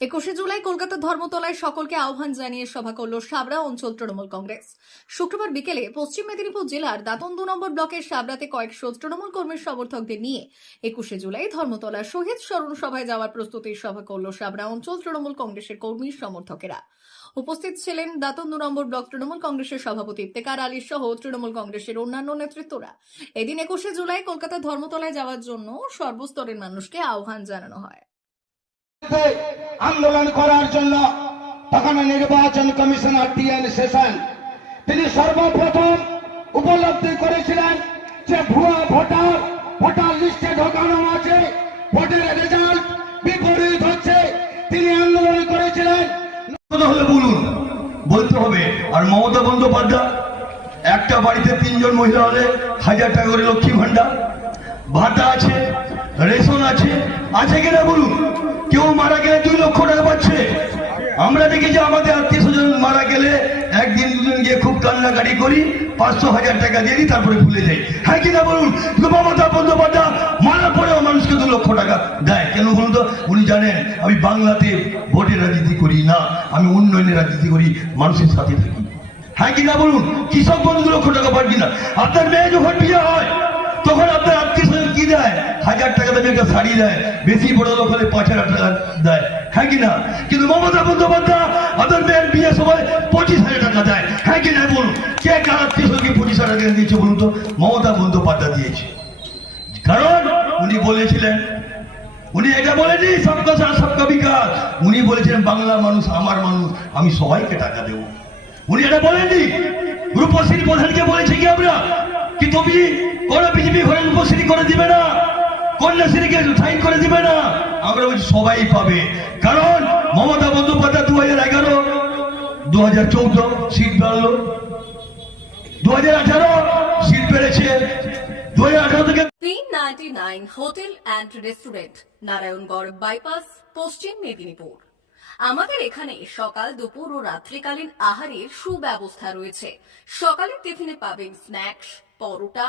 একুশে জুলাই কলকাতার ধর্মতলায় সকলকে আহ্বান জানিয়ে সভা করল সাবরা অঞ্চল তৃণমূল কংগ্রেস। শুক্রবার বিকেলে পশ্চিম মেদিনীপুর জেলার দাতন দু নম্বর ব্লকের সাবরাতে কয়েকশো তৃণমূল কর্মীর সমর্থকদের নিয়ে একুশে জুলাই ধর্মতলা শহীদ স্মরণ সভায় যাওয়ার প্রস্তুতির সভা করল সাবরা অঞ্চল তৃণমূল কংগ্রেসের কর্মী সমর্থকেরা। উপস্থিত ছিলেন দাতন দু নম্বর ব্লক তৃণমূল কংগ্রেসের সভাপতি ইফতেকার আলী সহ তৃণমূল কংগ্রেসের অন্যান্য নেতৃত্বরা। এদিন একুশে জুলাই কলকাতার ধর্মতলায় যাওয়ার জন্য সর্বস্তরের মানুষকে আহ্বান জানানো হয়। আন্দোলন করার জন্য তখন নির্বাচন কমিশনার টি টিএন সেশন। তিনি সর্বপ্রথম উপলব্ধি করেছিলেন যে ভুয়া ভোটার ভোটার লিস্টে ঢোকানো আছে, ভোটের রেজাল্ট বিপরীত হচ্ছে। তিনি আন্দোলন করেছিলেন। হলে বলুন, বলতে হবে। আর মমতা বন্দ্যোপাধ্যায়, একটা বাড়িতে তিনজন মহিলা হলে হাজার টাকা করে লক্ষ্মী ভান্ডার ভাতা আছে, রেশন আছে আছে কিনা বলুন? কেউ মারা গেলে দুই লক্ষ টাকা পাচ্ছে। আমরা দেখি যে আমাদের আত্মীয় স্বজন মারা গেলে একদিন দুদিন গিয়ে খুব কান্নাকাটি করি, পাঁচশো হাজার টাকা দিয়ে দিই, তারপরে ভুলে যাই। হ্যাঁ কিনা বলুন? মমতা বন্দ্যোপাধ্যায় মারার পরেও মানুষকে দু লক্ষ টাকা দেয়। কেন বলুন তো? উনি জানেন, আমি বাংলাতে ভোটের রাজনীতি করি না, আমি উন্নয়নের রাজনীতি করি, মানুষের সাথে থাকি। হ্যাঁ কিনা বলুন? কৃষক বন্ধু লক্ষ টাকা পান কিনা? আপনার মেয়ে যখন বিয়ে হয় তখন আপনার আত্মীয় স্বজন কি দেয়? হাজার টাকা দামে একটা শাড়ি দেয়। বেশি বড় লোক হলে পাঁচ হাজার টাকা দেয়। হ্যাঁ কিনা কিন্তু মমতা বন্দ্যোপাধ্যায় আপনার মেয়ের বিয়ের সময় পঁচিশ হাজার টাকা দেয়। হ্যাঁ কিনা বলুন? কে কার আত্মীয় স্বজনকে পঁচিশ হাজার টাকা দিয়েছে বলুন তো? মমতা বন্দ্যোপাধ্যায় দিয়েছে। কারণ উনি বলেছিলেন, উনি এটা বলেনি, সবকা সাথ, সবকা বিকাশ। উনি বলেছিলেন বাংলা মানুষ, আমার মানুষ, আমি সবাইকে টাকা দেবো। উনি এটা বলেননি। রূপশ্রী প্রধানকে বলেছে কি আমরা? কি তুমি? কোন বিজেপি ঘরে রূপশ্রী করে দিবে না, কন্যাশ্রীকে সাইন করে দিবে না। আমরা বলছি, সবাই পাবে। কারণ মমতা বন্দ্যোপাধ্যায় দু হাজার এগারো দু হাজার চৌদ্দ সিট বাড়লো। দু হাজার আঠারো সিট বেড়েছে দু হাজার আঠারো থেকে hotel and restaurant, Narayangarh bypass, Paschim Medinipur. আমাদের এখানে সকাল, দুপুর ও রাত্রিকালীন আহারের সুব্যবস্থা রয়েছে। সকালের টিফিনে পাবেন স্ন্যাক্স, পরোটা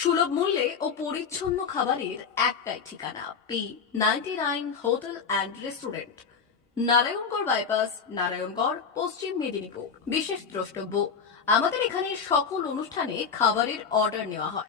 সুলভ মূল্যে ও পরিচ্ছন্ন খাবারের একটাই ঠিকানা P ninety nine hotel and restaurant Narayangarh bypass Narayangarh, Paschim Medinipur. বিশেষ দ্রষ্টব্য, আমাদের এখানে সকল অনুষ্ঠানে খাবারের অর্ডার নেওয়া হয়।